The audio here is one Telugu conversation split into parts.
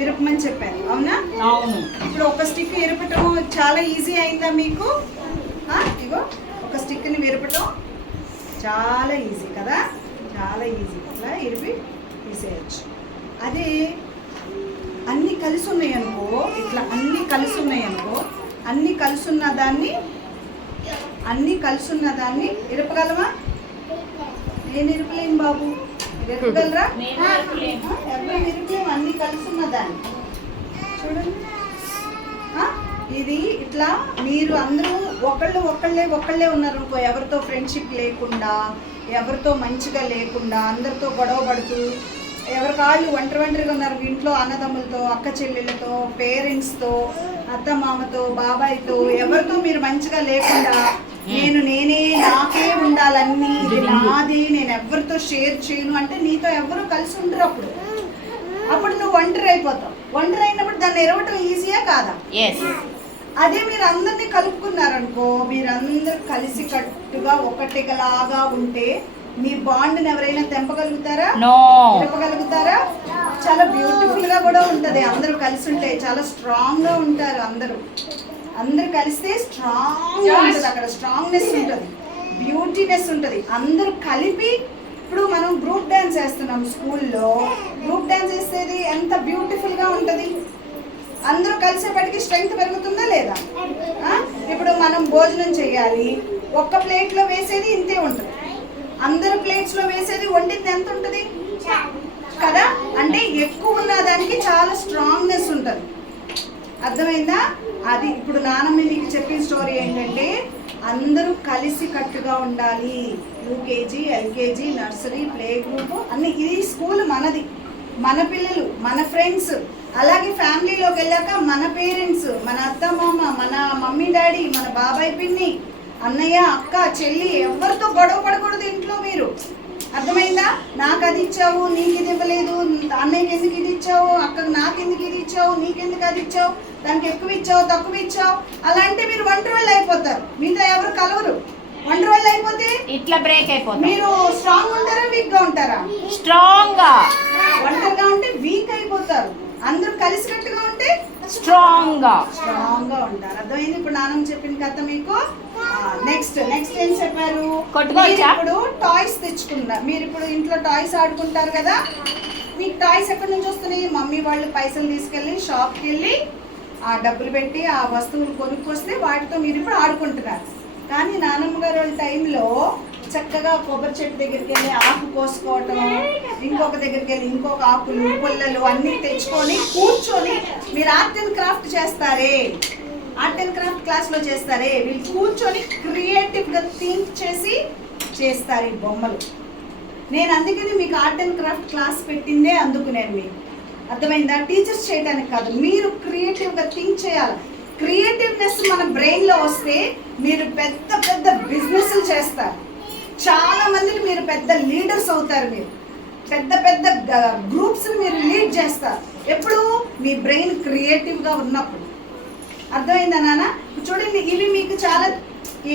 విరపమని చెప్పాను, అవునా? అవును. ఇప్పుడు ఒక స్టిక్ విరపటం చాలా ఈజీ అయిందా మీకు? ఇగో ఒక స్టిక్ని విరపటం చాలా ఈజీ కదా, చాలా ఈజీ. అట్లా ఇరిపి తీసేయచ్చు. అదే అన్నీ కలిసి ఉన్నాయి అనుకో, ఇట్లా అన్నీ కలిసి ఉన్నాయి అనుకో, అన్నీ కలిసి ఉన్న దాన్ని ఇరపగలవా? నేను ఇరపలేను బాబు, ఇరపగలరా? ఎవరు ఇరపలేము, అన్నీ కలిసి ఉన్న దాన్ని. చూడండి, ఇది ఇట్లా మీరు అందరూ ఒకళ్ళే ఉన్నారు అనుకో, ఎవరితో ఫ్రెండ్షిప్ లేకుండా, ఎవరితో మంచిగా లేకుండా, అందరితో గొడవ పడుతూ, ఎవరి కాళ్ళు ఒంటరిగా ఉన్నారు ఇంట్లో, అన్నదమ్ములతో, అక్క చెల్లెళ్ళతో, పేరెంట్స్తో, అత్త మామతో, బాబాయ్తో, ఎవరితో మీరు మంచిగా లేకుండా, నేనే నాకే ఉండాలన్నీ, ఇది నాది, నేను ఎవరితో షేర్ చేయను అంటే నీతో ఎవరు కలిసి ఉండరు. అప్పుడు నువ్వు ఒంటరి అయిపోతావు. ఒంటరి అయినప్పుడు దాన్ని ఎరవటం ఈజీయా కాదా? అదే మీరు అందరినీ కలుపుకున్నారనుకో, మీరందరూ కలిసి కట్టుగా ఒకటిలాగా ఉంటే మీ బాండ్ని ఎవరైనా తెంపగలుగుతారా? తెంపగలుగుతారా? చాలా బ్యూటిఫుల్ గా కూడా ఉంటది. అందరూ కలిసి ఉంటే చాలా స్ట్రాంగ్ గా ఉంటారు. అందరూ కలిస్తే స్ట్రాంగ్ గా ఉంటుంది. అక్కడ స్ట్రాంగ్నెస్ ఉంటుంది, బ్యూటీనెస్ ఉంటుంది. అందరూ కలిపి, ఇప్పుడు మనం గ్రూప్ డాన్స్ వేస్తున్నాం స్కూల్లో, గ్రూప్ డాన్స్ వేసేది ఎంత బ్యూటిఫుల్ గా ఉంటుంది. అందరూ కలిసేపటికి స్ట్రెంగ్త్ పెరుగుతుందా లేదా? ఇప్పుడు మనం భోజనం చేయాలి, ఒక్క ప్లేట్లో వేసేది ఇంతే ఉంటుంది, అందరు ప్లేట్స్ లో వేసేది వండింది ఎంత ఉంటుంది కదా? అంటే ఎక్కువ ఉన్న దానికి చాలా స్ట్రాంగ్నెస్ ఉంటుంది. అర్థమైందా? అది ఇప్పుడు నానమ్మ నీకు చెప్పిన స్టోరీ ఏంటంటే, అందరూ కలిసి కట్టుగా ఉండాలి. UKG, LKG, nursery, play group అన్ని. ఇది స్కూల్ మనది, మన పిల్లలు, మన ఫ్రెండ్స్. అలాగే ఫ్యామిలీలోకి వెళ్ళాక మన పేరెంట్స్, మన అత్త మామ, మన మమ్మీ డాడీ, మన బాబాయ్ పిన్ని, అన్నయ్య, అక్క, చెల్లి, ఎవరితో గొడవ పడకూడదు ఇంట్లో మీరు. అర్థమైందా? నాకు అది ఇచ్చావు, నీకు ఇది ఇవ్వలేదు, అన్నయ్యకి ఎందుకు ఇది ఇచ్చావు, అక్కకు నాకెందుకు ఇది ఇచ్చావు, నీకెందుకు అది ఇచ్చావు, దానికి ఎక్కువ ఇచ్చావు, తక్కువ ఇచ్చావు, అలా అంటే మీరు ఒంటరి వాళ్ళు అయిపోతారు. మీతో ఎవరు కలవరు. ఒంటరి వాళ్ళు అయిపోతే ఇట్లా బ్రేక్ అయిపోతారు. మీరు స్ట్రాంగ్ ఉంటారా, వీక్ గా ఉంటారా? స్ట్రాంగ్ గా. ఒంటరిగా ఉంటే వీక్ అయిపోతారు. అందరూ కలిసికట్టుగా ఉంటే స్ట్రాంగ్ గా ఉంటారు. అర్థమైంది? ఇప్పుడు నాన్నమ్మ చెప్పిన కథ మీకు. నెక్స్ట్ ఏం చెప్పారు? ఇప్పుడు టాయ్స్ తెచ్చుకున్నారు. మీరు ఇప్పుడు ఇంట్లో టాయ్స్ ఆడుకుంటారు కదా, మీకు టాయ్స్ ఎక్కడి నుంచి వస్తున్నాయి? మమ్మీ వాళ్ళు పైసలు తీసుకెళ్ళి షాప్కి వెళ్ళి ఆ డబ్బులు పెట్టి ఆ వస్తువులు కొనుక్కొస్తే వాటితో మీరు ఇప్పుడు ఆడుకుంటున్నారు. కానీ నానమ్మ గారు వాళ్ళ టైంలో చక్కగా కొబ్బరి చెట్టు దగ్గరికి వెళ్ళి ఆకు కోసుకోవటం, ఇంకొక దగ్గరికి వెళ్ళి ఇంకొక ఆకులు, పుల్లలు అన్నీ తెచ్చుకొని కూర్చొని మీరు ఆర్ట్ అండ్ క్రాఫ్ట్ చేస్తారే, ఆర్ట్ అండ్ క్రాఫ్ట్ క్లాస్లో చేస్తారే, వీళ్ళు కూర్చొని క్రియేటివ్గా థింక్ చేసి చేస్తారు ఈ బొమ్మలు. నేను అందుకని మీకు ఆర్ట్ అండ్ క్రాఫ్ట్ క్లాస్ పెట్టిందే అందుకు. నేను మీకు అర్థమైందా? టీచర్స్ చేయడానికి కాదు, మీరు క్రియేటివ్గా థింక్ చేయాలి. క్రియేటివ్నెస్ మన బ్రెయిన్లో వస్తే మీరు పెద్ద బిజినెస్లు చేస్తారు. చాలా మందిని మీరు పెద్ద లీడర్స్ అవుతారు. మీరు పెద్ద గ్రూప్స్ మీరు లీడ్ చేస్తారు. ఎప్పుడు మీ బ్రెయిన్ క్రియేటివ్గా ఉన్నప్పుడు. అర్థమైందా నాన్న? చూడండి, ఇవి మీకు చాలా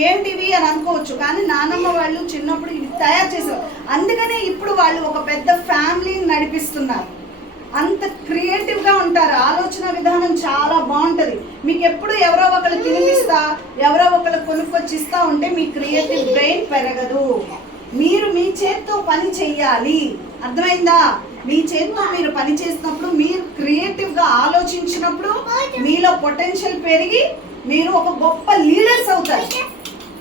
ఏంటివి అని అనుకోవచ్చు, కానీ నానమ్మ వాళ్ళు చిన్నప్పుడు ఇవి తయారు చేశారు. అందుకనే ఇప్పుడు వాళ్ళు ఒక పెద్ద ఫ్యామిలీని నడిపిస్తున్నారు. అంత క్రియేటివ్గా ఉంటారు. ఆలోచన విధానం చాలా బాగుంటుంది. మీకు ఎప్పుడు ఎవరో ఒకరు తినిపిస్తా, ఎవరో ఒకరు కొనుక్కొచ్చిస్తా ఉంటే మీ క్రియేటివ్ బ్రెయిన్ పెరగదు. మీరు మీ చేత్తో పని చెయ్యాలి. అర్థమైందా? మీ చేత్తో మీరు పని చేసినప్పుడు, మీరు క్రియేటివ్గా ఆలోచించినప్పుడు మీలో పొటెన్షియల్ పెరిగి మీరు ఒక గొప్ప లీడర్స్ అవుతారు.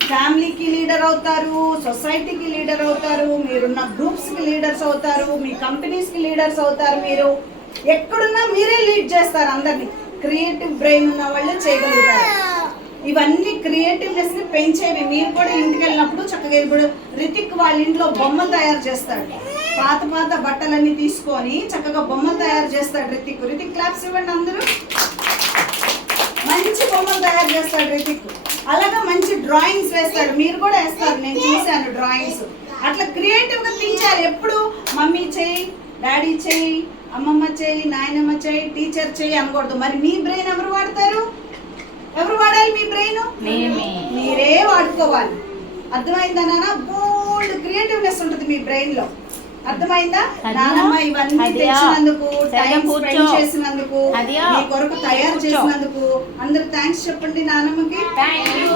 ఫ్యామిలీకి లీడర్ అవుతారు, సొసైటీకి లీడర్ అవుతారు, మీరున్న గ్రూప్స్కి లీడర్స్ అవుతారు, మీ కంపెనీస్కి లీడర్స్ అవుతారు. మీరు ఎక్కడున్నా మీరే లీడ్ చేస్తారు అందరినీ. క్రియేటివ్ బ్రెయిన్ ఉన్న వాళ్ళు చేయగలుగుతారు. ఇవన్నీ క్రియేటివ్నెస్ని పెంచేవి. మీరు కూడా ఇంటికి వెళ్ళినప్పుడు చక్కగా, ఇప్పుడు రితిక్ వాళ్ళ ఇంట్లో బొమ్మలు తయారు చేస్తాడు. పాత బట్టలన్నీ తీసుకొని చక్కగా బొమ్మలు తయారు చేస్తాడు రితిక్ క్లాప్స్ ఇవ్వండి అందరూ. మంచి బొమ్మలు తయారు చేస్తాడు రితిక్. అలాగా మంచి డ్రాయింగ్స్ వేస్తాడు. మీరు కూడా వేస్తారు, నేను చూశాను డ్రాయింగ్స్. అట్లా క్రియేటివ్గా థింక్ చేయాలి. ఎప్పుడు మమ్మీ చేయి, డాడీ చేయి, అమ్మమ్మ చేయి, నాయనమ్మ చేయి, టీచర్ చేయి అనకూడదు. మరి మీ బ్రెయిన్ ఎవరు వాడతారు? ఎవరు వాడాలి మీ బ్రెయిన్? మీరే వాడుకోవాలి. అర్థమైందా నాన్న? బోల్డ్ క్రియేటివ్నెస్ ఉంటుంది మీ బ్రెయిన్లో. అర్థమైందా? హదియా. నానమ్మ ఇవన్నీ హదియా. తెచ్చినందుకు, సరిగా టైం కూర్చో. స్పెండ్ చేసినందుకు, హదియా. మీ కొరకు తయారు కూర్చో. చేసినందుకు అందరు థ్యాంక్స్ చెప్పండి నానమ్మకి. Thank you